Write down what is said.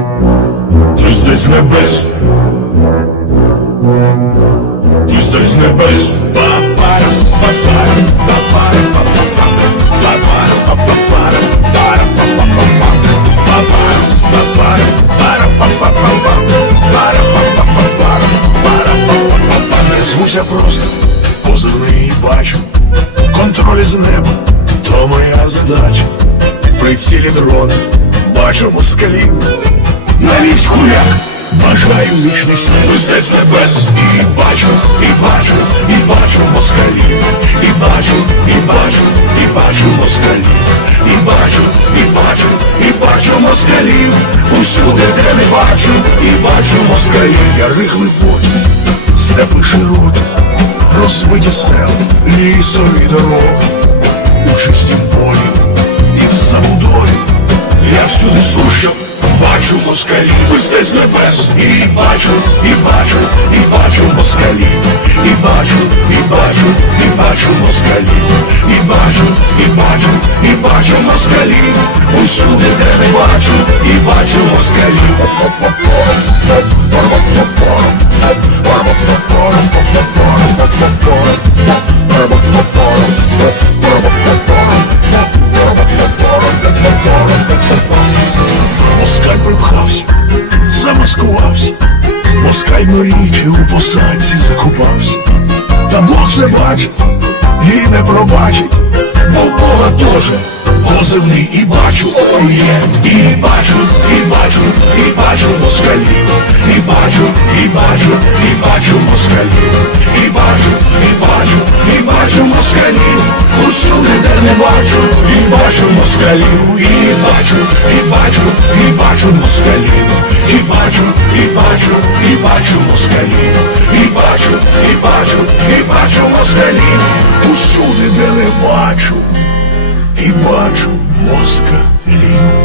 Ти з небес, ти з небес, папара, папара, папара, папара, папара, папара, папара, папара, папара, папара, папара, Несуся просто, позивний бачу, контроль з неба, то моя задача, при цілі дрона. Бачу москалів. Навіть хуяк, бажаю вічний світ Листець небес. І бачу, і бачу, і бачу москалів І бачу, і бачу, і бачу москалів І бачу, і бачу, і бачу москалів Усюди, де не бачу, і бачу москалів Я рихлий пот, степи широкі Розбиті села, лісові дороги. У чистім всюди слушав, бачу москалів, Листець з небес, і бачу, і бачу, і бачу москалів, і бачу, і бачу, і бачу москалів, і бачу, і бачу, і бачу москалів, усюди, де не бачу, і бачу москалів. Замаскувався, москаль мрічі у посадці закупався. Та Бог все бачить і не пробачить, бо Бога теж позивний і бачу, ой є, і бачу, і бачу, і бачу москалів, і бачу, і бачу, і бачу москалів, і бачу, і бачу, і бачу москалів, усюди, де не бачу, бачу москалів, і бачу, і бачу, і бачу москалів, і бачу, і бачу, і бачу москалів, і бачу, і бачу, і бачу москалів, усюди, де не бачу, і бачу москалів.